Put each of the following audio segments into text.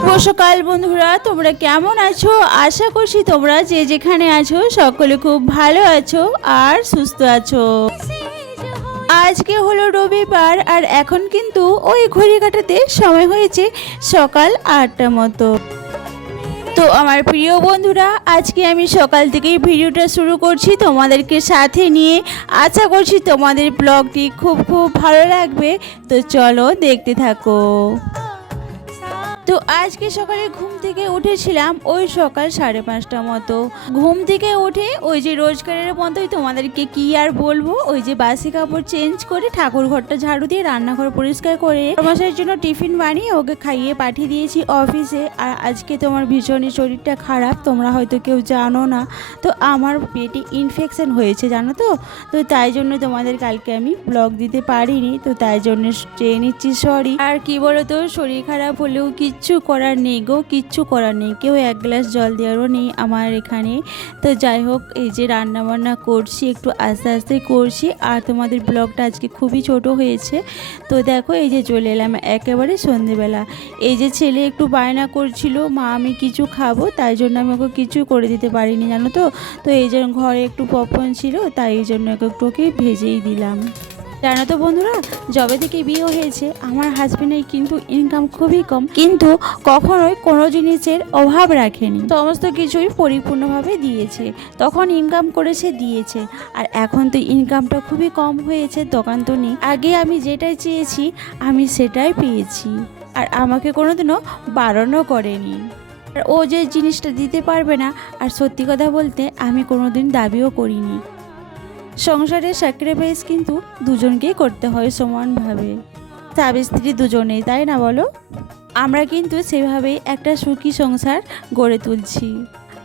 শুভ সকাল বন্ধুরা, তোমরা কেমন আছো? আশা করছি তোমরা যে যেখানে আছো সকলে খুব ভালো আছো আর সুস্থ আছো। আজকে হলো রবিবার আর এখন কিন্তু ওই ঘড়ি কাটাতে সময় হয়েছে সকাল 8টার মতো। তো আমার প্রিয় বন্ধুরা, আজকে আমি সকাল থেকেই ভিডিওটা শুরু করছি তোমাদেরকে সাথে নিয়ে। আশা করছি তোমাদের ব্লগটি খুব ভালো লাগবে। তো চলো দেখতে থাকো। তো আজকে সকালে ঘুম থেকে উঠেছিলাম ওই সকাল 5:30টার মতো। ঘুম থেকে উঠে ওই যে রোজগারের মতোই তোমাদেরকে কি আর বলবো, ওই যে বাসি কাপড় চেঞ্জ করে ঠাকুর ঘরটা ঝাড়ু দিয়ে রান্নাঘর পরিষ্কার করে মশাইয়ের জন্য টিফিন বানিয়ে ওকে খাইয়ে পাঠিয়ে দিয়েছি অফিসে। আর আজকে তোমার ভীষণই শরীরটা খারাপ, তোমরা হয়তো কেউ জানো না। তো আমার পেটে ইনফেকশন হয়েছে জানো তো। তো তাই জন্য তোমাদের কালকে আমি ব্লগ দিতে পারিনি। তো তাই জন্য চেয়ে নিচ্ছি সরি। আর কি বলো তো, শরীর খারাপ হলেও কিচ্ছু করার নেই গো, কিচ্ছু করার নেই। কেউ এক গ্লাস জল দেওয়ারও নেই আমার এখানে। তো যাই হোক, এই যে রান্না বান্না করছি একটু আস্তে আস্তে করছি। আর তোমাদের ব্লগটা আজকে খুবই ছোট হয়েছে। তো দেখো এই যে চলে এলাম একেবারে সন্ধেবেলা। এই যে ছেলে একটু বায়না করছিল মা আমি কিছু খাবো, তাই জন্য আমি ওকে কিছু করে দিতে পারিনি জানো তো। তো এই জন্য ঘরে একটু পপকর্ন ছিল, তাই এই জন্য একটু ওকে ভেজেই দিলাম। জানো তো বন্ধুরা, যবে থেকে বিয়ে হয়েছে আমার হাজবেন্ডের কিন্তু ইনকাম খুবই কম, কিন্তু কখনোই কোনো জিনিসের অভাব রাখেনি। সমস্ত কিছুই পরিপূর্ণভাবে দিয়েছে। তখন ইনকাম করেছে দিয়েছে, আর এখন তো ইনকামটা খুবই কম হয়েছে, দোকান তো নেই। আগে আমি যেটাই চেয়েছি আমি সেটাই পেয়েছি, আর আমাকে কোনোদিনও বারণও করেনি। আর ও যে জিনিসটা দিতে পারবে না, আর সত্যি কথা বলতে আমি কোনোদিন দাবিও করিনি। সংসারের স্যাক্রিফাইস কিন্তু দুজনকেই করতে হয় সমানভাবে, স্বামী স্ত্রী দুজনেই, তাই না বলো? আমরা কিন্তু সেভাবেই একটা সুখী সংসার গড়ে তুলছি।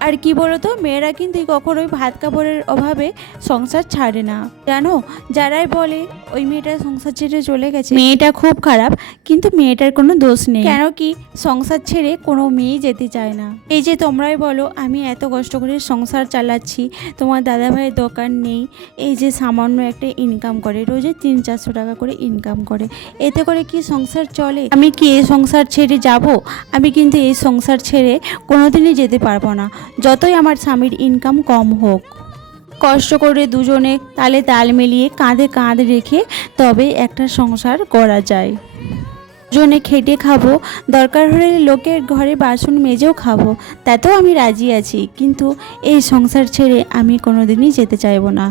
আর কি বলো তো, মেয়েরা কিন্তু কখনোই ভাত কাপড়ের অভাবে সংসার ছাড়ে না জানো। যারাই বলে ওই মেয়েটা সংসার ছেড়ে চলে গেছে, মেয়েটা খুব খারাপ, কিন্তু মেয়েটার কোনো দোষ নেই। কেন কি সংসার ছেড়ে কোনো মেয়ে যেতে চায় না। এই যে তোমরাই বলো আমি এত কষ্ট করে সংসার চালাচ্ছি, তোমার দাদাভাইয়ের দোকান নেই, এই যে সামান্য একটা ইনকাম করে, রোজে 300-400 টাকা করে ইনকাম করে, এতে করে কি সংসার চলে? আমি কি এই সংসার ছেড়ে যাব? আমি কিন্তু এই সংসার ছেড়ে কোনোদিনই যেতে পারবো না, যতই আমার স্বামীর ইনকাম কম হোক। কষ্ট করে দুজনে তালে তাল মিলিয়ে কাঁধে কাঁধ রেখে তবে একটা সংসার করা যায়। দুজনে খেটে খাবো, দরকার হলে লোকের ঘরে বাসন মেজেও খাবো, তাতেও আমি রাজি আছি, কিন্তু এই সংসার ছেড়ে আমি কোনোদিনই যেতে চাইবো না।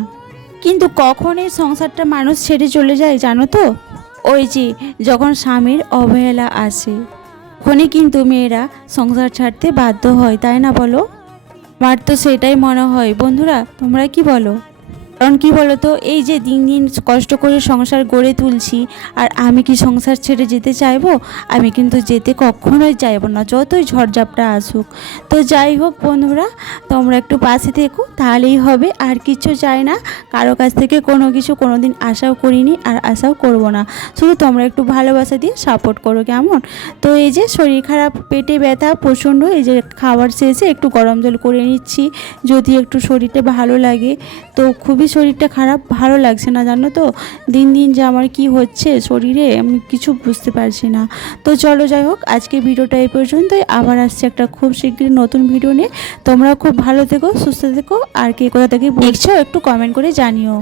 কিন্তু কখন এই সংসারটা মানুষ ছেড়ে চলে যায় জানো তো? ওই যে যখন স্বামীর অবহেলা আসে, তখনই কিন্তু মেয়েরা সংসার ছাড়তে বাধ্য হয়, তাই না বলো? আমার তো সেটাই মনে হয়। বন্ধুরা তোমরা কি বলো? কারণ কি বলো তো, এই যে দিন দিন কষ্ট করে সংসার গড়ে তুলছি, আর আমি কি সংসার ছেড়ে যেতে চাইবো? আমি কিন্তু যেতে কখনোই চাইবো না, যতই ঝড়ঝাপটা আসুক। তো যাই হোক বন্ধুরা, তোমরা একটু পাশে থেকো তাহলেই হবে, আর কিছু চাই না। কারো কাছ থেকে কোনো কিছু কোনোদিন আশাও করিনি আর আশাও করব না। শুধু তোমরা একটু ভালোবাসা দিয়ে সাপোর্ট করো, কেমন? তো এই যে শরীর খারাপ, পেটে ব্যথা প্রচণ্ড, এই যে খাবার শেষে একটু গরম জল করে নিচ্ছি যদি একটু শরীরটা ভালো লাগে। তো খুবই শরীরটা খারাপ, ভালো লাগছে না জানো তো। দিন দিন যে আমার কি হচ্ছে শরীরে আমি কিছু বুঝতে পারছি না। তো চলো যাই হোক, আজকে ভিডিওটা এই পর্যন্তই। আবার আসছে একটা খুব শীঘ্রই নতুন ভিডিও নিয়ে। তোমরা খুব ভালো থেকো, সুস্থ থেকো, আর কে কোথা থেকে দেখছো একটু কমেন্ট করে জানিও।